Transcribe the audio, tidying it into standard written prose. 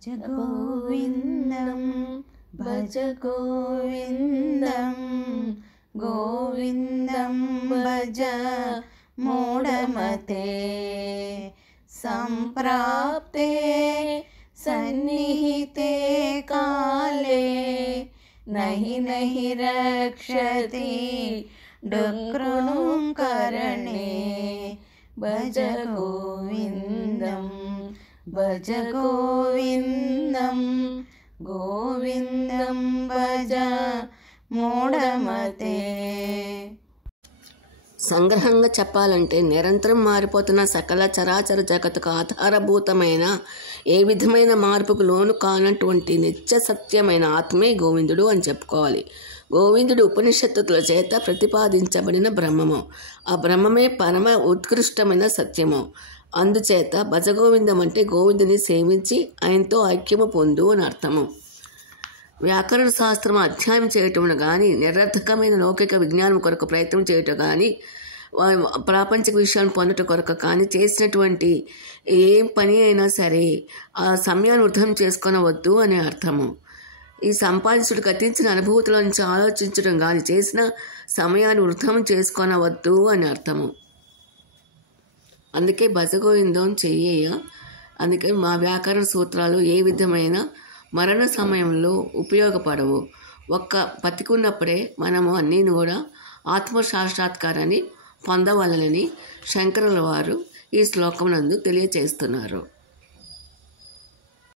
భజ గోవిందం భజ గోవిందం గోవిందం భజ మూఢమతే సంప్రాప్తే సన్నిహితే కాలే నహి నహి రక్షతి డుక్రుణుం కరణే భజ గోవిందం భజ గోవిందం గోవిందం భజ మూఢమతే. సంగ్రహంగా చెప్పాలంటే నిరంతరం మారిపోతున్న సకల చరాచర జగత్తుకు ఆధారభూతమైన ఏ విధమైన మార్పుకు లోను కానటువంటి నిత్య సత్యమైన ఆత్మే గోవిందుడు అని చెప్పుకోవాలి. గోవిందుడు ఉపనిషత్తుల చేత ప్రతిపాదించబడిన బ్రహ్మము. ఆ బ్రహ్మమే పరమ ఉత్కృష్టమైన సత్యము. అందుచేత భజగోవిందం అంటే గోవిందుని సేవించి ఆయనతో ఐక్యము పొందు అని అర్థము. వ్యాకరణ శాస్త్రం అధ్యయనం చేయటం కానీ, నిరర్థకమైన లౌకిక విజ్ఞానం కొరకు ప్రయత్నం చేయటం కానీ, ప్రాపంచిక విషయాలను పొందటం కొరకు కానీ చేసినటువంటి ఏం పని అయినా సరే ఆ సమయాన్ని వృధం చేసుకొనవద్దు అనే అర్థము. ఈ సంపాదించుడు గతించిన అనుభూతుల నుంచి ఆలోచించడం కానీ చేసిన సమయాన్ని వృధం చేసుకొనవద్దు అని అర్థము. అందుకే భజగోవిందం చెయ్యయ్య. అందుకే మా వ్యాకరణ సూత్రాలు ఏ విధమైన మరణ సమయంలో ఉపయోగపడవు. ఒక్క బతికున్నప్పుడే మనము అన్నీని కూడా ఆత్మసాక్షాత్కారాన్ని పొందవలనని శంకరుల వారు ఈ శ్లోకం నందు తెలియచేస్తున్నారు.